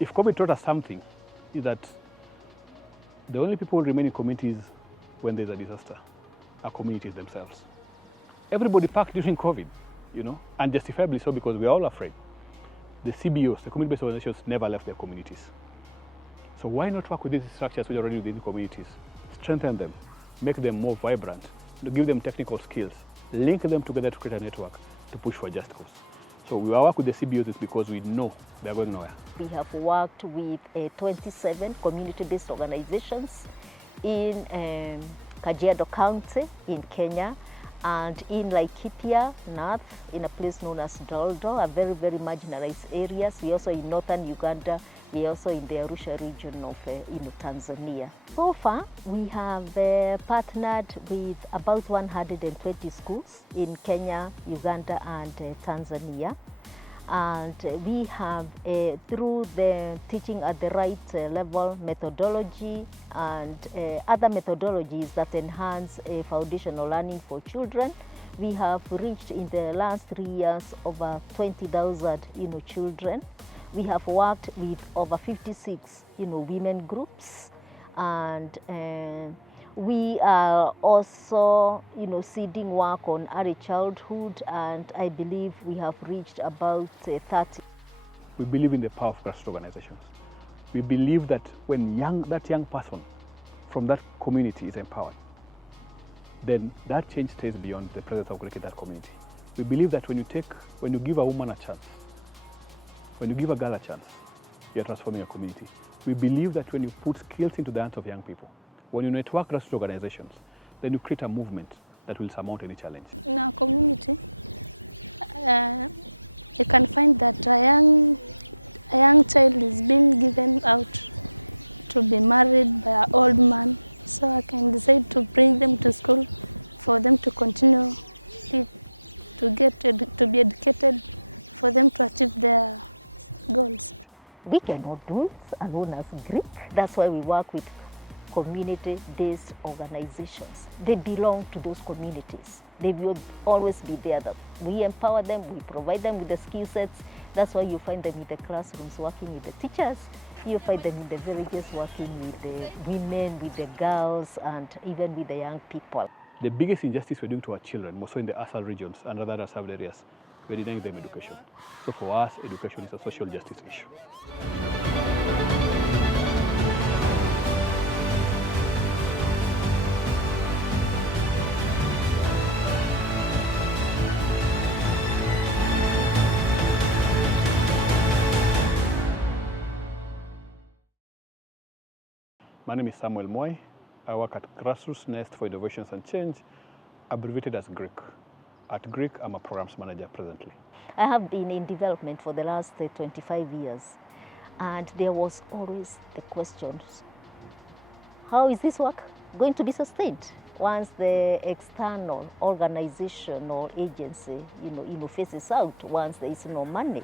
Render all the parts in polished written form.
if COVID taught us something, is that the only people who remain in communities when there's a disaster are communities themselves. Everybody packed during COVID, and justifiably so, because we're all afraid. The CBOs, the community-based organizations, never left their communities. So why not work with these structures which are already within communities, strengthen them, make them more vibrant, give them technical skills, link them together to create a network to push for just cause. So we work with the CBOs because we know they're going nowhere. We have worked with 27 community-based organizations in Kajiado County in Kenya, and in Laikipia North, in a place known as Doldo, a very, very marginalized areas. We also in northern Uganda. We also in the Arusha region of Tanzania. So far, we have partnered with about 120 schools in Kenya, Uganda, and Tanzania. And we have, through the teaching at the right level methodology and other methodologies that enhance foundational learning for children, we have reached in the last 3 years over 20,000 children. We have worked with over 56 women groups, and we are also seeding work on early childhood, and I believe we have reached about 30. We believe in the power of grassroots organizations. We believe that when that young person from that community is empowered, then that change stays beyond the presence of GRiC in that community. We believe that when you give a woman a chance, when you give a girl a chance, you're transforming a community. We believe that when you put skills into the hands of young people, when you network grassroots organizations, then you create a movement that will surmount any challenge. In our community, you can find that a young child is being given out to be married old man, so we decide to bring them to school for them to continue to be educated, for them to achieve their goals. We cannot do it alone as GRiC. That's why we work with community-based organizations. They belong to those communities. They will always be there. We empower them, we provide them with the skill sets. That's why you find them in the classrooms working with the teachers. You find them in the villages working with the women, with the girls, and even with the young people. The biggest injustice we're doing to our children, more so in the ASAL regions and other underserved areas, we're denying them education. So for us, education is a social justice issue. My name is Samuel Moy. I work at Grassroots Nest for Innovations and Change, abbreviated as GRiC. At GRiC, I'm a programs manager presently. I have been in development for the last 25 years, and there was always the questions, how is this work going to be sustained once the external organization or agency faces out, once there is no money?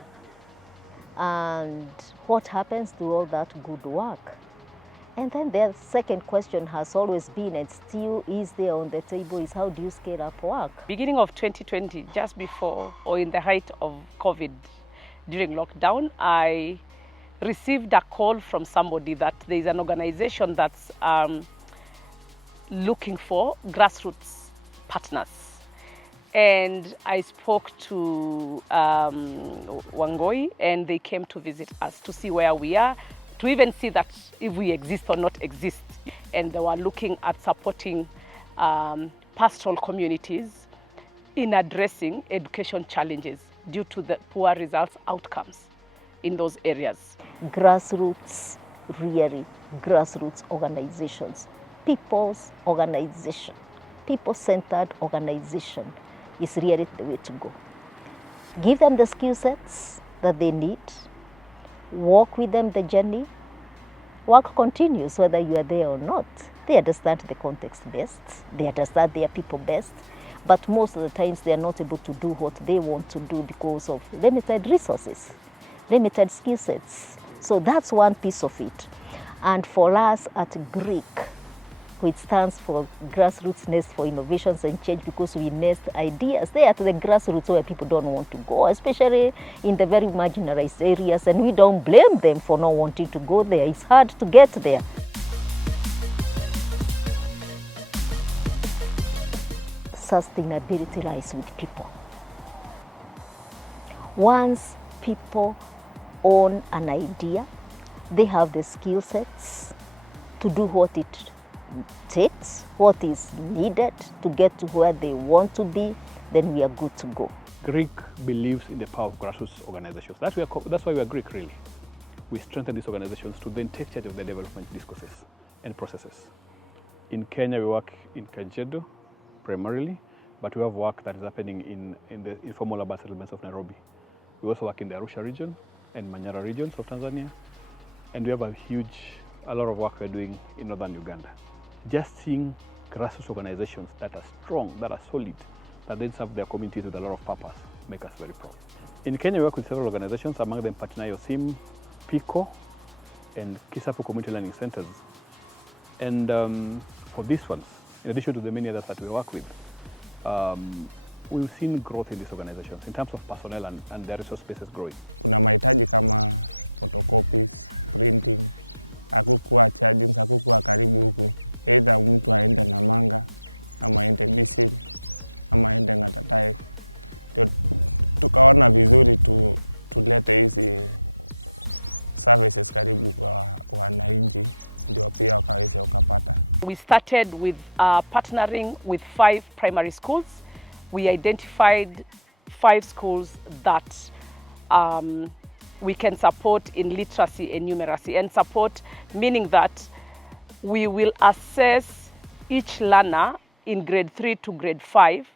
And what happens to all that good work? And then the second question has always been, and still is there on the table, is how do you scale up work? Beginning of 2020, just before or in the height of COVID, during lockdown, I received a call from somebody that there is an organization that's looking for grassroots partners. And I spoke to Wangoi, and they came to visit us to see where we are, to even see that if we exist or not exist. And they were looking at supporting pastoral communities in addressing education challenges due to the poor results outcomes in those areas. Grassroots, really, grassroots organizations, people's organization, people-centered organization is really the way to go. Give them the skill sets that they need, walk with them the journey. Work continues whether you are there or not. They understand the context best, they understand their people best, but most of the times they are not able to do what they want to do because of limited resources, limited skill sets. So that's one piece of it. And for us at GRiC, which stands for Grassroots Nest for Innovations and Change, because we nest ideas there at the grassroots where people don't want to go, especially in the very marginalized areas, and we don't blame them for not wanting to go there. It's hard to get there. Sustainability lies with people. Once people own an idea, they have the skill sets to do what it takes, what is needed to get to where they want to be, then we are good to go. GRiC believes in the power of grassroots organizations. That's why we are GRiC, really. We strengthen these organizations to then take charge of the development discourses and processes. In Kenya, we work in Kajiado primarily, but we have work that is happening in the informal urban settlements of Nairobi. We also work in the Arusha region and Manyara regions of Tanzania, and we have a lot of work we're doing in northern Uganda. Just seeing grassroots organizations that are strong, that are solid, that then serve their communities with a lot of purpose, make us very proud. In Kenya, we work with several organizations, among them Patinayo Sim, PICO, and Kisapu Community Learning Centers. And for these ones, in addition to the many others that we work with, we've seen growth in these organizations in terms of personnel and their resource bases growing. We started with partnering with 5 primary schools. We identified 5 schools that we can support in literacy and numeracy. And support meaning that we will assess each learner in grade 3 to grade 5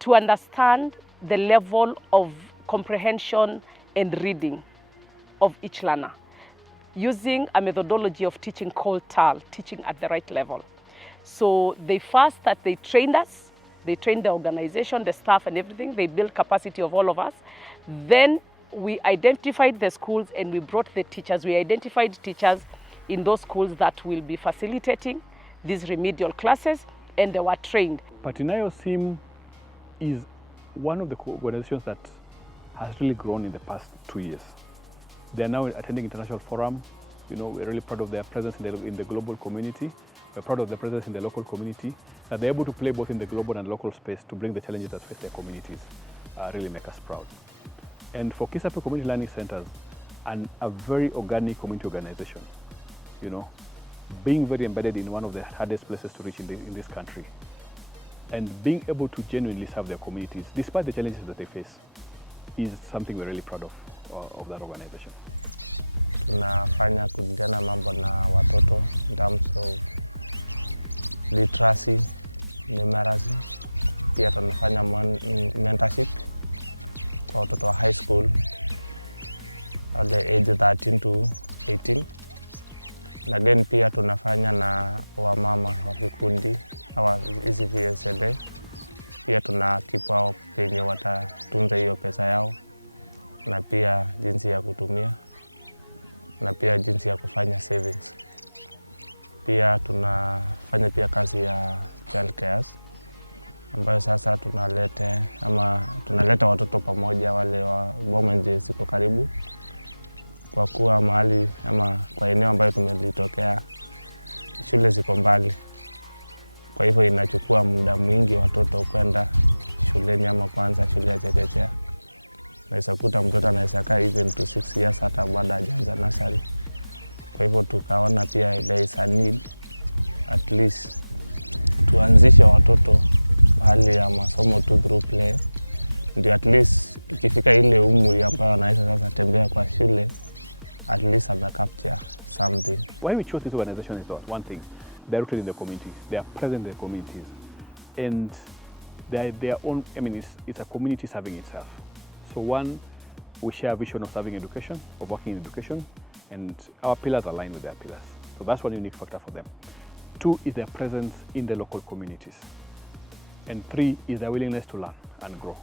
to understand the level of comprehension and reading of each learner, using a methodology of teaching called TAL, teaching at the right level. So they trained us, they trained the organization, the staff and everything, they built capacity of all of us. Then we identified the schools and we brought the teachers. We identified teachers in those schools that will be facilitating these remedial classes, and they were trained. Patinayo Sim is one of the organizations that has really grown in the past 2 years. They are now attending international forum. You know, we're really proud of their presence in the global community. We're proud of their presence in the local community. That they're able to play both in the global and local space to bring the challenges that face their communities really make us proud. And for Kisapu Community Learning Centers, and a very organic community organization, you know, being very embedded in one of the hardest places to reach in this country, and being able to genuinely serve their communities despite the challenges that they face, is something we're really proud of that organization. Why we chose this organization is one thing: they're rooted in the communities, they are present in the communities, and they're their own. I mean, it's a community serving itself. So one, we share a vision of serving education, of working in education, and our pillars align with their pillars. So that's one unique factor for them. 2 is their presence in the local communities, and 3 is their willingness to learn and grow.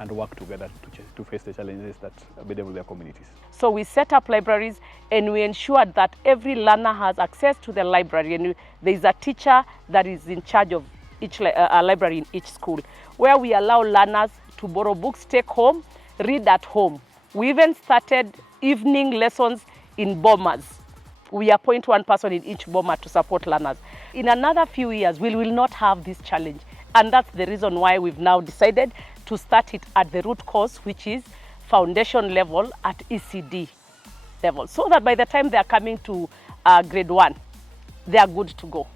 and work together to face the challenges that bedevil their communities. So we set up libraries and we ensured that every learner has access to the library, and there is a teacher that is in charge of each library in each school, where we allow learners to borrow books, take home, read at home. We even started evening lessons in bombers. We appoint one person in each bomber to support learners. In another few years, we will not have this challenge. And that's the reason why we've now decided to start it at the root course, which is foundation level at ECD level, so that by the time they are coming to grade 1, they are good to go.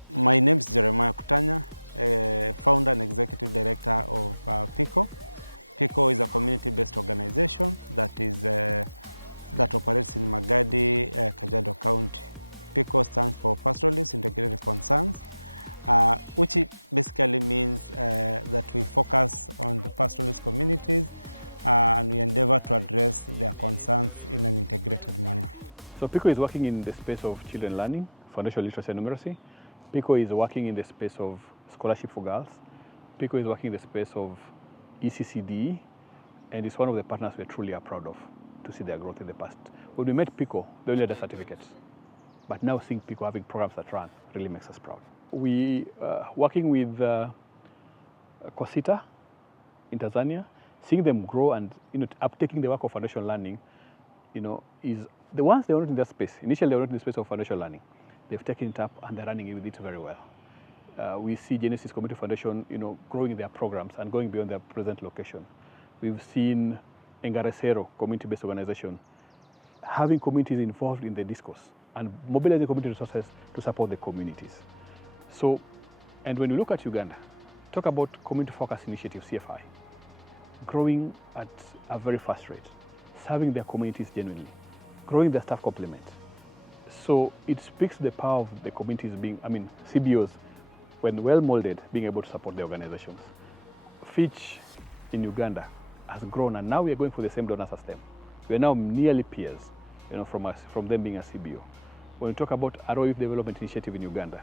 So PICO is working in the space of children learning, foundational literacy and numeracy. PICO is working in the space of scholarship for girls. PICO is working in the space of ECCD, and it's one of the partners we truly are proud of to see their growth in the past. When we met PICO, they only had a certificate, but now seeing PICO having programs that run really makes us proud. We working with COSITA in Tanzania, seeing them grow and uptaking the work of foundational learning, is the ones they were not in that space. Initially, they were not in the space of foundational learning. They've taken it up and they're running with it very well. We see Genesis Community Foundation, growing their programs and going beyond their present location. We've seen Engaresero, community-based organization, having communities involved in the discourse and mobilizing community resources to support the communities. So, and when you look at Uganda, talk about community focus initiative, CFI, growing at a very fast rate, serving their communities genuinely, growing their staff complement. So it speaks to the power of the communities being, CBOs, when well molded, being able to support the organizations. Fitch in Uganda has grown, and now we are going for the same donors as them. We are now nearly peers, from them being a CBO. When we talk about Arrow Youth Development Initiative in Uganda,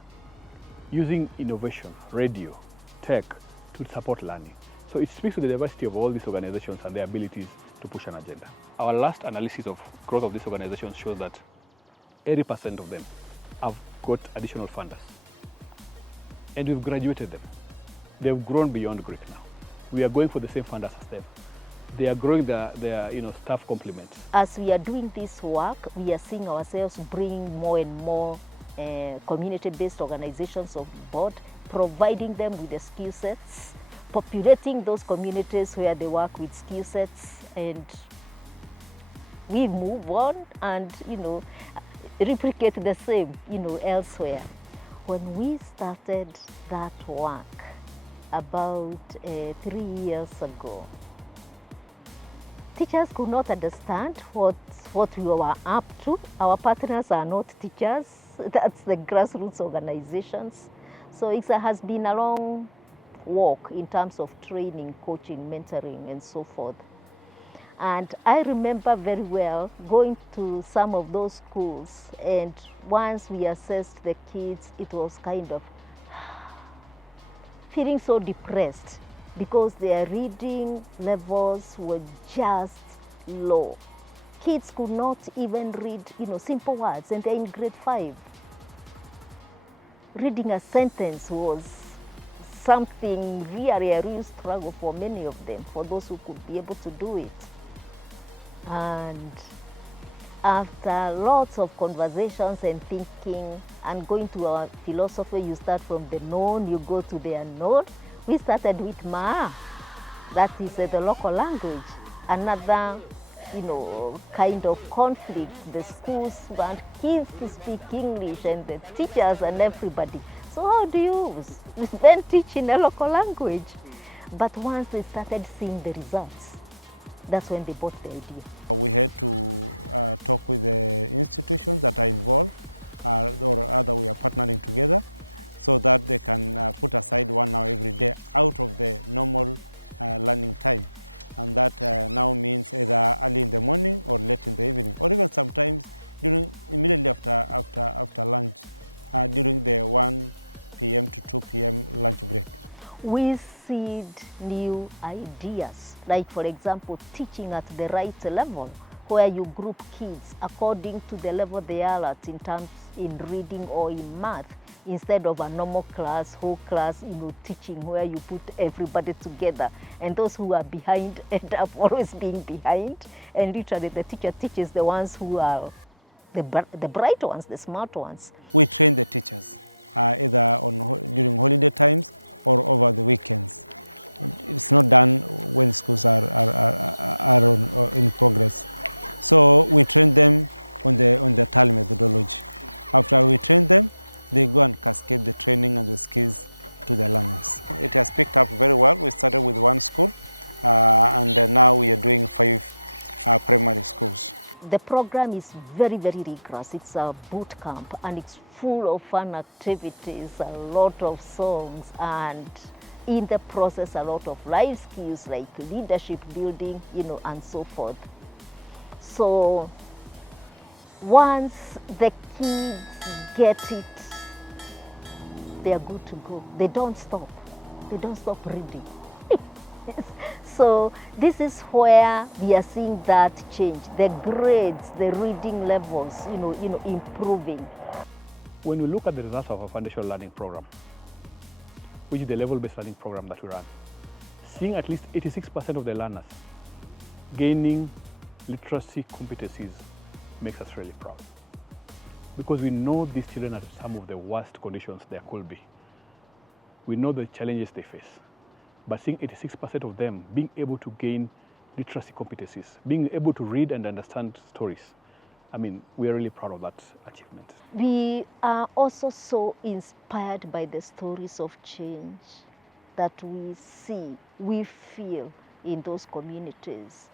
using innovation, radio, tech to support learning. So it speaks to the diversity of all these organizations and their abilities to push an agenda. Our last analysis of growth of these organizations shows that 80% of them have got additional funders. And we've graduated them. They've grown beyond GRiC now. We are going for the same funders as them. They are growing their staff complements. As we are doing this work, we are seeing ourselves bring more and more community-based organizations on board, providing them with the skill sets, populating those communities where they work with skill sets, and we move on and replicate the same elsewhere. When we started that work about 3 years ago, teachers could not understand what we were up to. Our partners are not teachers, that's the grassroots organizations. So it has been a long walk in terms of training, coaching, mentoring, and so forth. And I remember very well going to some of those schools, and once we assessed the kids, it was kind of feeling so depressed because their reading levels were just low. Kids could not even read, simple words, and they're in grade 5. Reading a sentence was something really a real struggle for many of them, for those who could be able to do it. And after lots of conversations and thinking and going to our philosophy, you start from the known, you go to the unknown. We started with Ma, that is the local language. Another, kind of conflict. The schools want kids to speak English and the teachers and everybody. So how do you then teach in a local language? But once they started seeing the results, that's when they bought the idea. We seed new ideas, like for example, teaching at the right level, where you group kids according to the level they are at in terms in reading or in math, instead of a normal class, whole class, teaching where you put everybody together, and those who are behind end up always being behind, and literally the teacher teaches the ones who are the bright ones, the smart ones. The program is very, very rigorous. It's a boot camp and it's full of fun activities, a lot of songs, and in the process, a lot of life skills like leadership building, and so forth. So once the kids get it, they are good to go. They don't stop. They don't stop reading. So this is where we are seeing that change, the grades, the reading levels, improving. When we look at the results of our foundational learning program, which is the level-based learning program that we run, seeing at least 86% of the learners gaining literacy competencies makes us really proud. Because we know these children are some of the worst conditions there could be. We know the challenges they face. But seeing 86% of them being able to gain literacy competencies, being able to read and understand stories, we are really proud of that achievement. We are also so inspired by the stories of change that we see, we feel in those communities.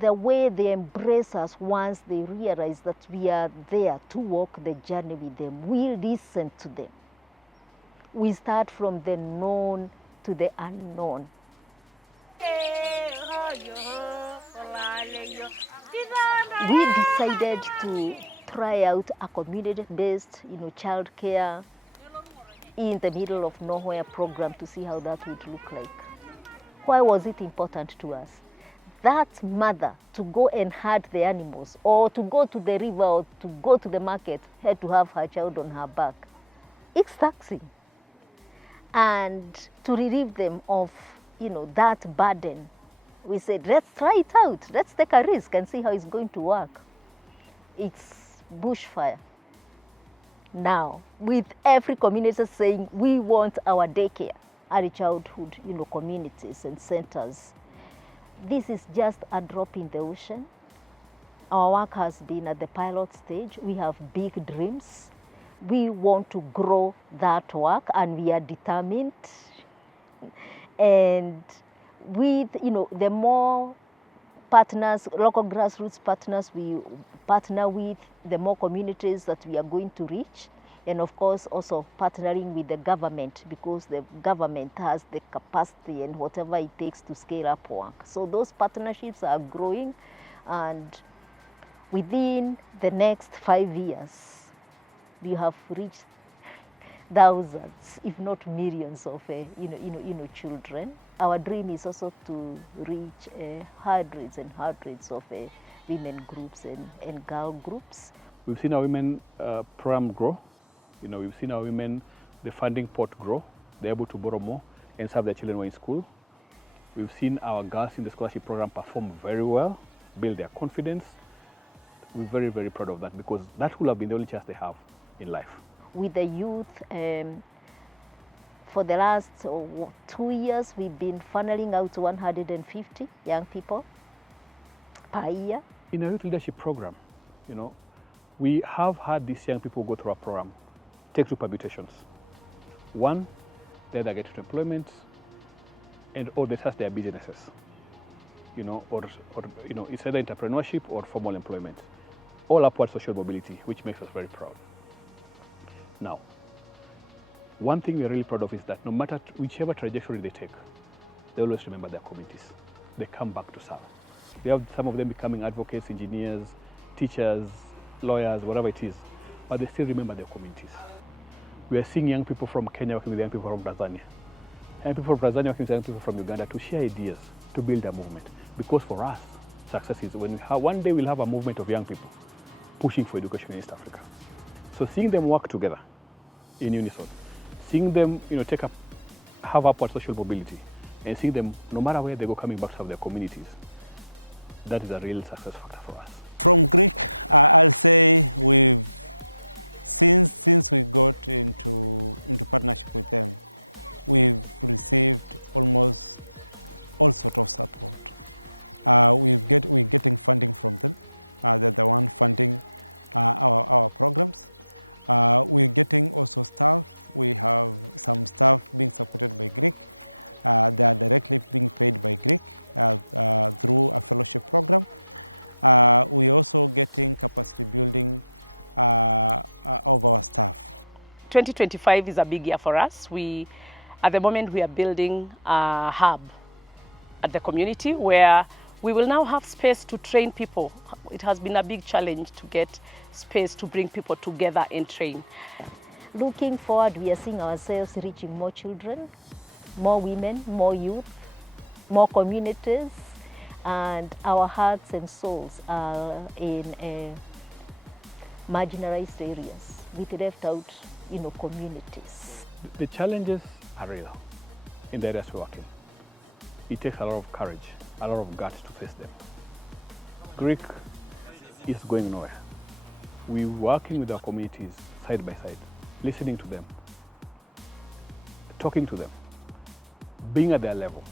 The way they embrace us once they realize that we are there to walk the journey with them. We listen to them. We start from the known to the unknown. We decided to try out a community-based, child care in the middle of nowhere program to see how that would look like. Why was it important to us? That mother to go and herd the animals, or to go to the river, or to go to the market, had to have her child on her back. It's taxing. And to relieve them of, that burden, we said, let's try it out. Let's take a risk and see how it's going to work. It's bushfire. Now, with every community saying, we want our daycare, early childhood, communities and centers. This is just a drop in the ocean. Our work has been at the pilot stage. We have big dreams. We want to grow that work, and we are determined. And with, the more partners, local grassroots partners we partner with, the more communities that we are going to reach. And of course, also partnering with the government, because the government has the capacity and whatever it takes to scale up work. So those partnerships are growing, and within the next 5 years, we have reached thousands, if not millions of children. Our dream is also to reach hundreds and hundreds of women groups and girl groups. We've seen our women program grow. We've seen our women, the funding pot grow. They're able to borrow more and serve their children while in school. We've seen our girls in the scholarship program perform very well, build their confidence. We're very, very proud of that, because that will have been the only chance they have in life. With the youth, for the last 2 years, we've been funneling out 150 young people per year. In our youth leadership program, we have had these young people go through our program, take two permutations. One, they either get into employment, or they start their businesses. Or it's either entrepreneurship or formal employment. All upward social mobility, which makes us very proud. Now, one thing we're really proud of is that no matter whichever trajectory they take, they always remember their communities. They come back to serve. We have some of them becoming advocates, engineers, teachers, lawyers, whatever it is, but they still remember their communities. We are seeing young people from Kenya working with young people from Tanzania, and people from Tanzania working with people from Uganda to share ideas, to build a movement. Because for us, success is when one day we'll have a movement of young people pushing for education in East Africa. So seeing them work together in unison, seeing them have upward social mobility, and seeing them, no matter where they go, coming back to serve their communities, that is a real success factor for us. ...2025 is a big year for us. At the moment, we are building a hub at the community where we will now have space to train people. It has been a big challenge to get space to bring people together and train. Looking forward, we are seeing ourselves reaching more children, more women, more youth, more communities, and our hearts and souls are in marginalized areas with left out communities. The challenges are real in the areas we work in. It takes a lot of courage, a lot of guts to face them. GRiC is going nowhere. We're working with our communities side by side, listening to them, talking to them, being at their level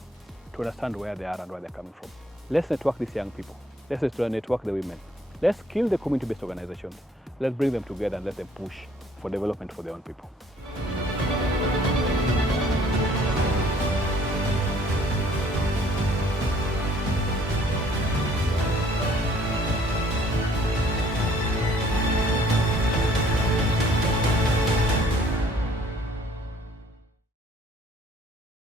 to understand where they are and where they're coming from. Let's network these young people. Let's network the women. Let's kill the community-based organizations. Let's bring them together and let them push for development for their own people.